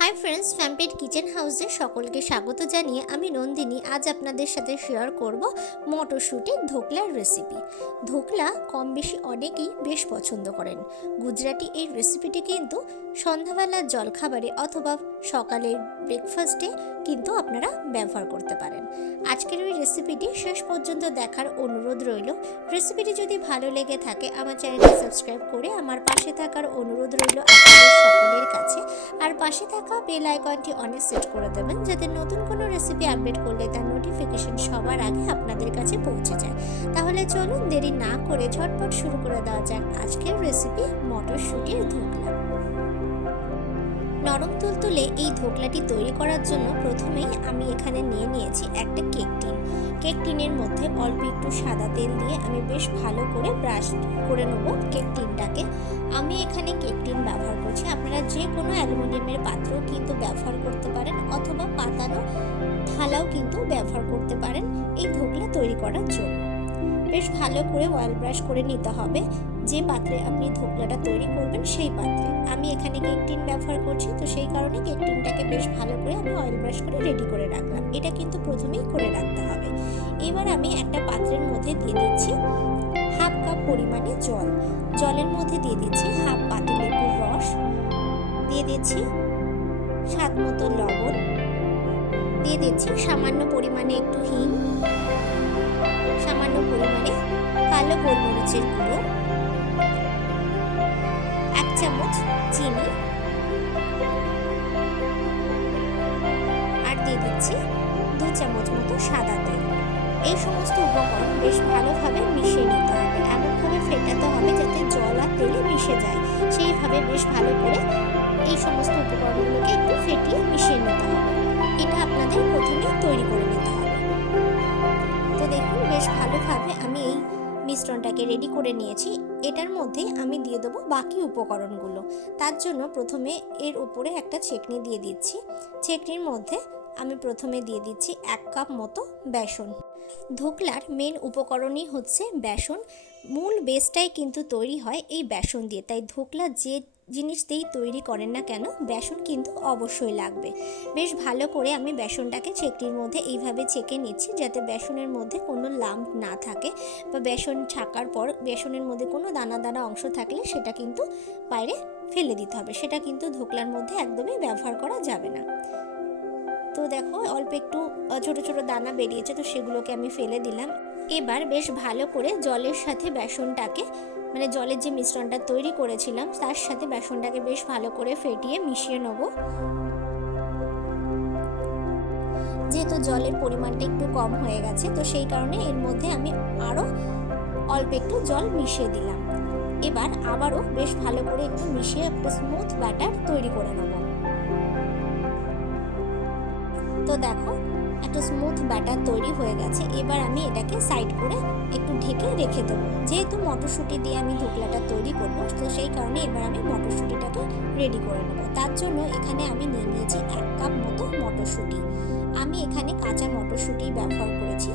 Hi friends ফ্যাম্পেড kitchen হাউসে সকলকে স্বাগত জানিয়ে আমি নন্দিনী। আজ আপনাদের সাথে শেয়ার করব মটরশুঁটির ধোকলার রেসিপি ধোকলা কম বেশি অনেকেই বেশ পছন্দ করেন। গুজরাটি এই রেসিপিটি কিন্তু সন্ধ্যাবেলার জলখাবারে অথবা সকালের ব্রেকফাস্টে কিন্তু আপনারা ব্যবহার করতে পারেন। আজকের রেসিপিটি শেষ পর্যন্ত দেখার অনুরোধ রইল। রেসিপিটি যদি ভালো লেগে থাকে, আমার চ্যানেলটি সাবস্ক্রাইব করে আমার পাশে থাকার অনুরোধ রইল আপনাদের সকলের কাছে। আর পাশে থাকা বেল আইকনটি অনে সেট করে দেবেন, যাতে নতুন কোনো রেসিপি আপডেট করলে তার নোটিফিকেশন সবার আগে আপনাদের কাছে পৌঁছে যায়। তাহলে চলুন দেরি না করে ঝটপট শুরু করে দেওয়া যাক আজকের রেসিপি মটরশুঁটির ধোকলা। নরম তুলতুলে এই ধোকলাটি তৈরি করার জন্য প্রথমেই আমি এখানে নিয়ে নিয়েছি একটা কেক টিন। কেক টিনের মধ্যে অল্প একটু সাদা তেল দিয়ে আমি বেশ ভালো করে ব্রাশ করে নেব কেক টিনটাকে। আমি এখানে কেক টিন ব্যবহার করছি। আপনারা যে কোনো অ্যালুমিনিয়ামের পাত্রও কিন্তু ব্যবহার করতে পারেন অথবা পাতানো থালাও কিন্তু ব্যবহার করতে পারেন এই ধোকলা তৈরি করার জন্য। বেশ ভালো করে অয়েল ব্রাশ করে নিতে হবে। যে পাত্রে আপনি ধোকলাটা তৈরি করবেন সেই পাত্রে। আমি এখানে কেক টিন ব্যবহার করছি, তো সেই কারণে কেক টিনটাকে বেশ ভালো করে আমি অয়েল ব্রাশ করে রেডি করে রাখলাম। এটা কিন্তু প্রথমেই করে রাখতে হবে। এবার আমি একটা পাত্রের মধ্যে দিয়ে দিচ্ছি হাফ কাপ পরিমাণে জল। জলের মধ্যে দিয়ে দিচ্ছি হাফ পাতিলেবুর রস। দিয়ে দিচ্ছি স্বাদ মতো লবণ। দিয়ে দিচ্ছি সামান্য পরিমাণে একটু হিং। সামান্য পরিমাণে কালো গোলমরিচের গুঁড়ো, এক চামচ চিনি আর দিয়ে দিচ্ছি দু চামচ মতো সাদা তেল। এই সমস্ত উপকরণ বেশ ভালোভাবে মিশিয়ে নিতে হবে। এমনভাবে ফেটাতে হবে যাতে জল আর তেলে মিশে যায়। সেইভাবে বেশ ভালো করে এই সমস্ত উপকরণগুলোকে মিশ্রণটাকে রেডি করে নিয়েছি, এটার মধ্যে আমি দিয়ে দেবো বাকি উপকরণগুলো। তার জন্য প্রথমে এর উপরে একটা ছেকনি দিয়ে দিচ্ছি। ছেকনির মধ্যে আমি প্রথমে দিয়ে দিচ্ছি এক কাপ মতো বেসন। ধোকলার মেন উপকরণই হচ্ছে বেসন। মূল বেসটাই কিন্তু তৈরি হয় এই বেসন দিয়ে। তাই ধোকলা যে জিনিস দিয়েই তৈরি করেন না কেন, বেসন কিন্তু অবশ্যই লাগবে। বেশ ভালো করে আমি বেসনটাকে ছেকটির মধ্যে এইভাবে ছেঁকে নিচ্ছি যাতে বেসনের মধ্যে কোনো লাম্প না থাকে বা বেসন ছাকার পর বেসনের মধ্যে কোনো দানা দানা অংশ থাকলে সেটা কিন্তু বাইরে ফেলে দিতে হবে। সেটা কিন্তু ধোকলার মধ্যে একদমই ব্যবহার করা যাবে না। তো দেখো, অল্প একটু ছোট ছোট দানা বেরিয়েছে তো সেগুলোকে আমি ফেলে দিলাম। এবার বেশ ভালো করে জলের সাথে বেসনটাকে মানে জলের যে মিশ্রণটা তৈরি করেছিলাম, তার সাথে বেসনটাকে বেশ ভালো করে ফেটিয়ে মিশিয়ে নেব। যেহেতু জলের পরিমাণটা একটু কম হয়ে গেছে, তো সেই কারণে এর মধ্যে আমি আরও অল্প একটু জল মিশিয়ে দিলাম। এবার আবারও বেশ ভালো করে একটু মিশিয়ে একটা স্মুথ ব্যাটার তৈরি করে নেব। তো দেখো একটা স্মুথ ব্যাটার তৈরি হয়ে গেছে। এবার আমি এটাকে সাইড করে একটু ঢেকে রেখে দেবো। যেহেতু মটরশুঁটি দিয়ে আমি ধোকলাটা তৈরি করব, তো সেই কারণে এবার আমি মটরশুঁটিটাকে রেডি করে নেব। তার জন্য এখানে আমি নিয়ে নিয়েছি এক কাপ মতো মটরশুঁটি। আমি এখানে কাঁচা মটরশুঁটি ব্যবহার করেছি।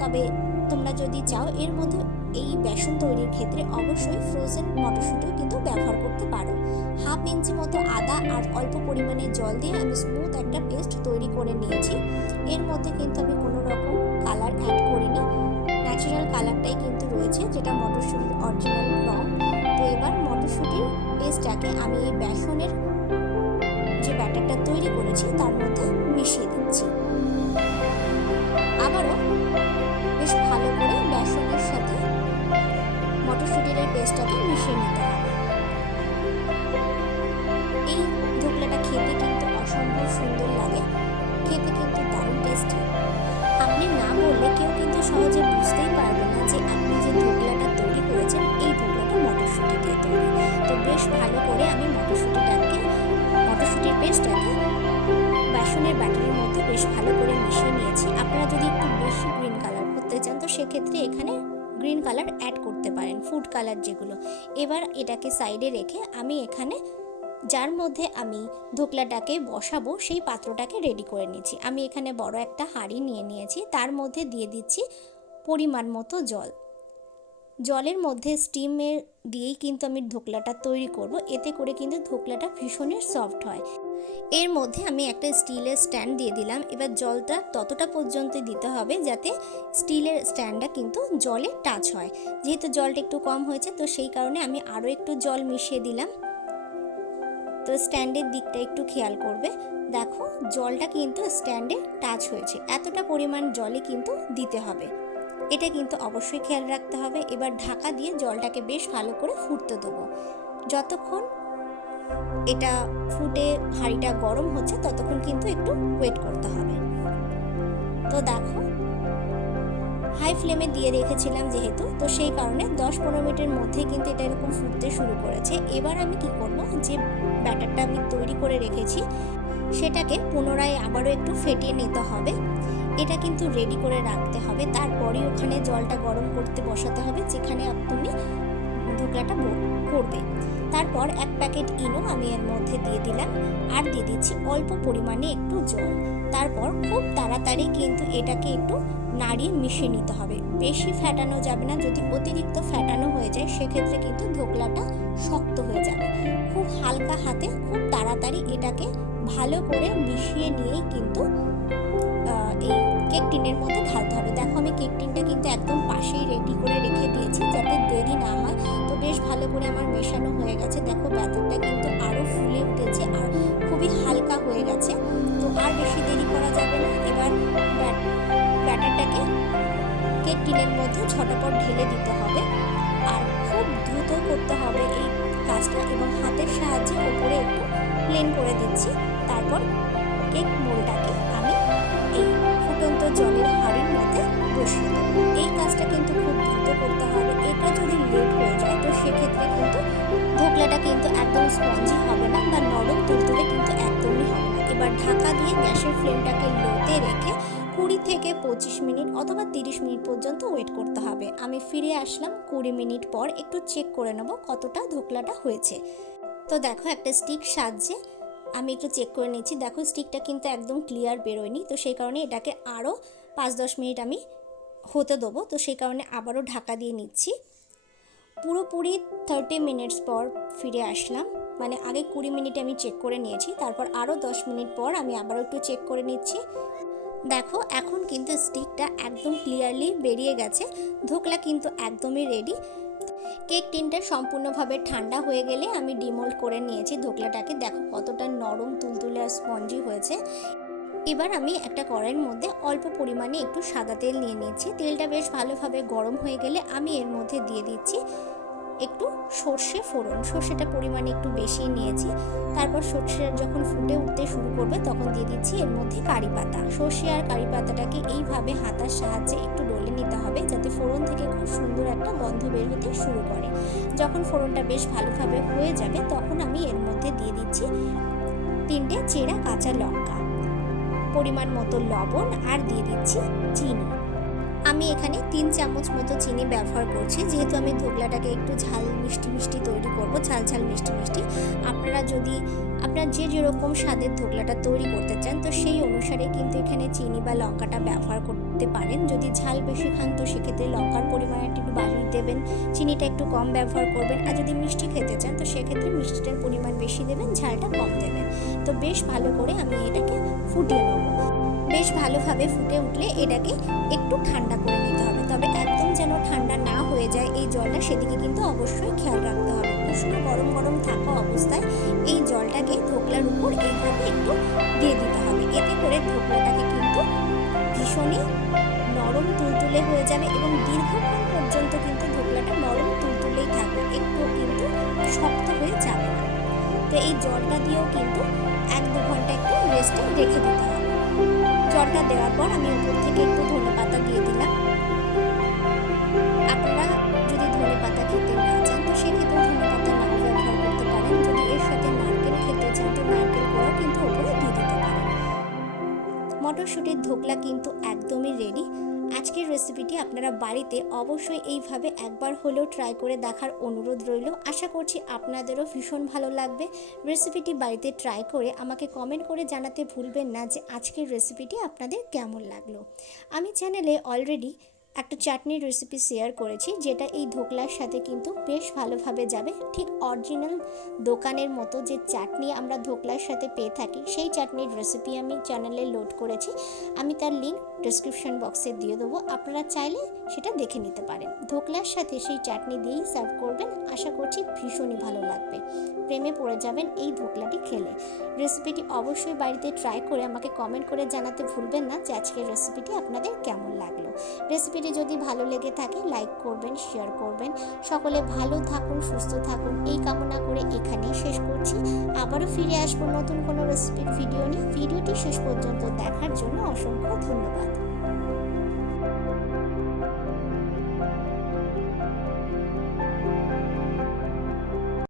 তবে তোমরা যদি চাও, এর মধ্যে এই বেসন তৈরির ক্ষেত্রে অবশ্যই ফ্রোজেন মটরশুঁটিও কিন্তু ব্যবহার করতে পারো। হাফ ইঞ্চি মতো আদা আর অল্প পরিমাণে জল দিয়ে আমি স্মুথ একটা পেস্ট তৈরি করে নিয়েছি। এর মধ্যে কিন্তু আমি কোনো রকম কালার অ্যাড করিনি। ন্যাচারাল কালারটাই কিন্তু রয়েছে, যেটা মটরশুঁটির অরিজিনাল রং। তো এবার মটরশুঁটির পেস্টটাকে আমি এই বেসনের যে ব্যাটারটা তৈরি করেছি, তার মধ্যে মিশিয়ে দিচ্ছি। আবারও পেস্টটাকে মিশিয়ে নিতে হবে। এই ধোকলাটা খেতে কিন্তু অসম্ভব সুন্দর লাগে। খেতে কিন্তু দারুণ টেস্টি আপনি না বললে ফুড কালার যেগুলো। এবার এটাকে সাইডে রেখে আমি এখানে, যার মধ্যে আমি ধোকলাটাকে বসাবো, সেই পাত্রটাকে রেডি করে নিয়েছি। আমি এখানে বড় একটা হাঁড়ি নিয়ে নিয়েছি, তার মধ্যে দিয়ে দিচ্ছি পরিমাণ মতো জল। জলের মধ্যে স্টিমের দিয়েই কিন্তু আমি ধোকলাটা তৈরি করব, এতে করে কিন্তু ধোকলাটা ভীষণই সফট হয়। এর মধ্যে আমি একটা স্টিলের স্ট্যান্ড দিয়ে দিলাম। এবার জলটা ততটা পর্যন্ত দিতে হবে যাতে স্টিলের স্ট্যান্ডটা কিন্তু জলে টাচ হয়। যেহেতু জলটা একটু কম হয়েছে, তো সেই কারণে আমি আরও একটু জল মিশিয়ে দিলাম। তো স্ট্যান্ডের দিকটা একটু খেয়াল করবে। দেখো, জলটা কিন্তু স্ট্যান্ডে টাচ হয়েছে। এতটা পরিমাণ জলে কিন্তু দিতে হবে। এটা কিন্তু অবশ্যই খেয়াল রাখতে হবে। এবার ঢাকা দিয়ে জলটাকে বেশ ভালো করে ফুটতে দেবো। যতক্ষণ এটা ফুটে হাঁড়িটা গরম হচ্ছে, ততক্ষণ কিন্তু একটু ওয়েট করতে হবে। তো দেখো হাই ফ্লেমে দিয়ে রেখেছিলাম যেহেতু, তো সেই কারণে দশ পনেরো মিনিটের মধ্যে কিন্তু এটা এরকম ফুটতে শুরু করেছে। এবার আমি কি করব, যে ব্যাটারটা আমি তৈরি করে রেখেছি, সেটাকে পুনরায় আবারও একটু ফেটিয়ে নিতে হবে। এটা কিন্তু রেডি করে রাখতে হবে তারপরে ওখানে জলটা গরম করতে বসাতে হবে, যেখানে তুমি ধোকলাটা করবে। তারপর এক প্যাকেট ইনো আমি এর মধ্যে দিয়ে দিলাম, আর দিয়ে দিচ্ছি অল্প পরিমাণে একটু জল। তারপর খুব তাড়াতাড়ি কিন্তু এটাকে একটু নাড়িয়ে মিশিয়ে নিতে হবে। বেশি ফ্যাটানো যাবে না, যদি অতিরিক্ত ফ্যাটানো হয়ে যায়, সেক্ষেত্রে কিন্তু ধোকলাটা শক্ত হয়ে যাবে। খুব হালকা হাতে খুব তাড়াতাড়ি এটাকে ভালো করে মিশিয়ে নিয়েই কিন্তু এই কেক টিনের মধ্যে ঢালতে হবে। দেখো আমি কেক টিনটা কিন্তু একদম পাশেই রেডি করে রেখে দিয়েছি, যাতে দেরি না হয়। বেশ ভালো করে আমার মেশানো হয়ে গেছে। দেখো ব্যাটারটা কিন্তু আরও ফুলে উঠেছে আর খুবই হালকা হয়ে গেছে। তো আর বেশি দেরি করা যাবে না। এবার ব্যাটারটাকে কেক টিনের মধ্যে ছটাপট ঢেলে দিতে হবে। একদম স্পঞ্জি হবে না, বা নরম তুলতুলে কিন্তু একদমই হবে না। এবার ঢাকা দিয়ে গ্যাসের ফ্লেমটাকে লোতে রেখে কুড়ি থেকে পঁচিশ মিনিট অথবা তিরিশ মিনিট পর্যন্ত ওয়েট করতে হবে। আমি ফিরে আসলাম কুড়ি মিনিট পর, একটু চেক করে নেব কতটা ধোকলাটা হয়েছে। তো দেখো একটা স্টিক সাজছে, আমি একটু চেক করে নিচ্ছি। দেখো স্টিকটা কিন্তু একদম ক্লিয়ার বেরোয়নি, তো সেই কারণে এটাকে আরও পাঁচ দশ মিনিট আমি হতে দেবো। তো সেই কারণে আবারও ঢাকা দিয়ে নিচ্ছি। পুরোপুরি থার্টি মিনিটস পর ফিরে আসলাম। মানে আগে কুড়ি মিনিটে আমি চেক করে নিয়েছি, তারপর আরও দশ মিনিট পর আমি আবারও একটু চেক করে নিচ্ছি। দেখো, এখন কিন্তু স্টিকটা একদম ক্লিয়ারলি বেরিয়ে গেছে, ধোকলা কিন্তু একদমই রেডি কেক টিনটা সম্পূর্ণভাবে ঠান্ডা হয়ে গেলে আমি ডিমোল্ড করে নিয়েছি ধোকলাটাকে। দেখো কতটা নরম, তুলতুলে আর স্পঞ্জি হয়েছে। এবার আমি একটা কড়াইয়ের মধ্যে অল্প পরিমাণে একটু সাদা তেল নিয়ে নিয়েছি। তেলটা বেশ ভালোভাবে গরম হয়ে গেলে আমি এর মধ্যে দিয়ে দিচ্ছি একটু সর্ষে ফোড়ন। সর্ষেটা পরিমাণে একটু বেশি নিয়েছি। তারপর সর্ষে যখন ফুটে উঠতে শুরু করবে তখন দিয়ে দিচ্ছি এর মধ্যে কারি পাতা। সর্ষে আর কারি পাতাটাকে এইভাবে হাতার সাহায্যে একটু ডলে নিতে হবে যাতে ফোড়ন থেকে খুব সুন্দর একটা গন্ধ বের হতে শুরু করে। যখন ফোড়নটা বেশ ভালোভাবে হয়ে যাবে তখন আমি এর মধ্যে দিয়ে দিচ্ছি তিনটে চেরা কাঁচা লঙ্কা। পরিমাণ মতো লবণ আর দিয়ে দিচ্ছি চিনি। আমি এখানে তিন চামচ মতো চিনি ব্যবহার করছি। যেহেতু আমি ধোকলাটাকে একটু ঝাল মিষ্টি মিষ্টি তৈরি করব, ঝাল ঝাল মিষ্টি মিষ্টি, আপনারা যদি, আপনার যে যেরকম স্বাদের ধোকলাটা তৈরি করতে চান, তো সেই অনুসারে কিন্তু এখানে চিনি বা লঙ্কাটা ব্যবহার করতে পারেন। যদি ঝাল বেশি খান, তো সেক্ষেত্রে লঙ্কার পরিমাণ একটু বাড়িয়ে দেবেন, চিনিটা একটু কম ব্যবহার করবেন। আর যদি মিষ্টি খেতে সেক্ষেত্রে মিষ্টিটার পরিমাণ বেশি দেবেন, ঝালটা কম দেবেন। তো বেশ ভালো করে আমি এটাকে ফুটিয়ে নেব। বেশ ভালোভাবে ফুটে উঠলে এটাকে একটু ঠান্ডা করে নিতে হবে। তবে একদম যেন ঠান্ডা না হয়ে যায় এই জলটা, সেদিকে কিন্তু অবশ্যই খেয়াল রাখতে হবে। উষ্ণ গরম গরম থাকা অবস্থায় এই জলটাকে ধোকলার উপর এইভাবে একটু দিয়ে দিতে হবে। এতে করে ধোকলাটাকে কিন্তু ভীষণই নরম, তুলতুলে হয়ে যাবে এবং দীর্ঘক্ষণ পর্যন্ত কিন্তু শক্ত হয়ে যাবে না। তো এই জলটা দিয়েও কিন্তু এক দু ঘণ্টা একটু রেস্টে রেখে দিতে হবে। জলটা দেওয়ার পর আমি উপর থেকে একটু ধনে পাতা দিয়ে দিলাম। রেসিপিটি আপনারা বাড়িতে অবশ্যই এইভাবে একবার হলেও ট্রাই করে দেখার অনুরোধ রইল। আশা করছি আপনাদেরও ভীষণ ভালো লাগবে। রেসিপিটি বাড়িতে ট্রাই করে আমাকে কমেন্ট করে জানাতে ভুলবেন না যে আজকের রেসিপিটি আপনাদের কেমন লাগল। আমি চ্যানেলে অলরেডি একটা চাটনির রেসিপি শেয়ার করেছি, যেটা এই ধোকলার সাথে কিন্তু বেশ ভালোভাবে যাবে। ঠিক অরিজিনাল দোকানের মতো যে চাটনি আমরা ধোকলার সাথে পেয়ে থাকি, সেই চাটনির রেসিপি আমি চ্যানেলে লোড করেছি। আমি তার লিঙ্ক ডিসক্রিপশন বক্সে দিয়ে দেবো, আপনারা চাইলে সেটা দেখে নিতে পারেন। ধোকলার সাথে সেই চাটনি দিয়েই সার্ভ করবেন, আশা করছি ভীষণই ভালো লাগবে। প্রেমে পড়ে যাবেন এই ধোকলাটি খেলে। রেসিপিটি অবশ্যই বাড়িতে ট্রাই করে আমাকে কমেন্ট করে জানাতে ভুলবেন না যে আজকের রেসিপিটি আপনাদের কেমন লাগল। রেসিপিটি যদি ভালো লেগে থাকে, লাইক করবেন, শেয়ার করবেন। সকলে ভালো থাকুন, সুস্থ থাকুন। এই কামনা করে এখানেই শেষ করছি। আবারও ফিরে আসব নতুন কোনো রেসিপির ভিডিও নিয়ে। ভিডিওটি শেষ পর্যন্ত দেখার জন্য অসংখ্য ধন্যবাদ।